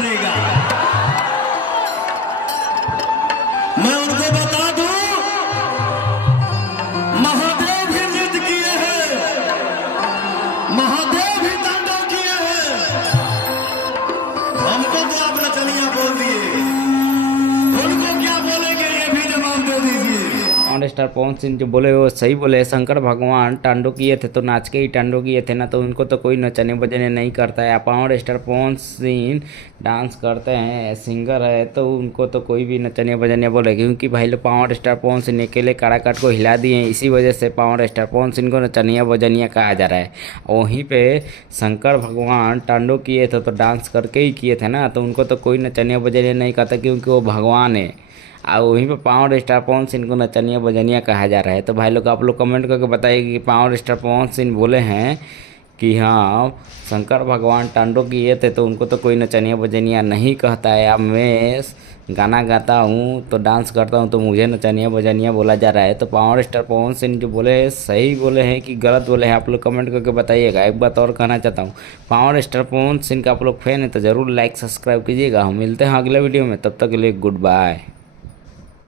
करेगा। मैं उनको बता दूं, महादेव भी नृत्य किए हैं, महादेव भी तांडव किए हैं। हमको तो आप नचनिया बोल दिए, उनको क्या बोलेंगे ये भी जवाब दे दीजिए। और स्टार पवन सिंह जो बोले वो सही बोले। शंकर भगवान टांडो किए थे तो नाच के ही टांडो किए थे ना, तो उनको तो कोई नचने बजने नहीं करता है। Power star Pawan Singh dance करते हैं, सिंगर है, तो उनको तो कोई भी नचने बजने बोले, क्योंकि भाई लोग पावर स्टार पवन सिंह अकेले काराकाट को हिला दिए हैं। इसी वजह से पावर स्टार पवन सिंह को नचनिया बजनिया कहा जा रहा है। वहीं पे शंकर भगवान टांडो किए थे तो डांस करके ही किए थे ना, तो उनको तो कोई नचनिया बजनिया नहीं कहता, क्योंकि वो भगवान है। और वहीं पे पावर स्टार पवन सिंह को नचनिया बजनिया कहा जा रहा है। तो भाई लोग आप लोग कमेंट करके बताइए कि पावर स्टार पवन सिंह बोले हैं कि हाँ शंकर भगवान टांडो किए थे तो उनको तो कोई नचनिया बजनिया नहीं कहता है। अब मैं गाना गाता हूँ तो डांस करता हूँ तो मुझे नचनिया बजनिया बोला जा रहा है। तो पावर स्टार पवन सिंह जो बोले सही बोले हैं कि गलत बोले हैं, आप लोग कमेंट करके बताइएगा। एक बात और कहना चाहता हूँ, पावर स्टार पवन सिंह का आप लोग फैन है तो ज़रूर लाइक सब्सक्राइब कीजिएगा। हम मिलते हैं अगले वीडियो में, तब तक के लिए गुड बाय।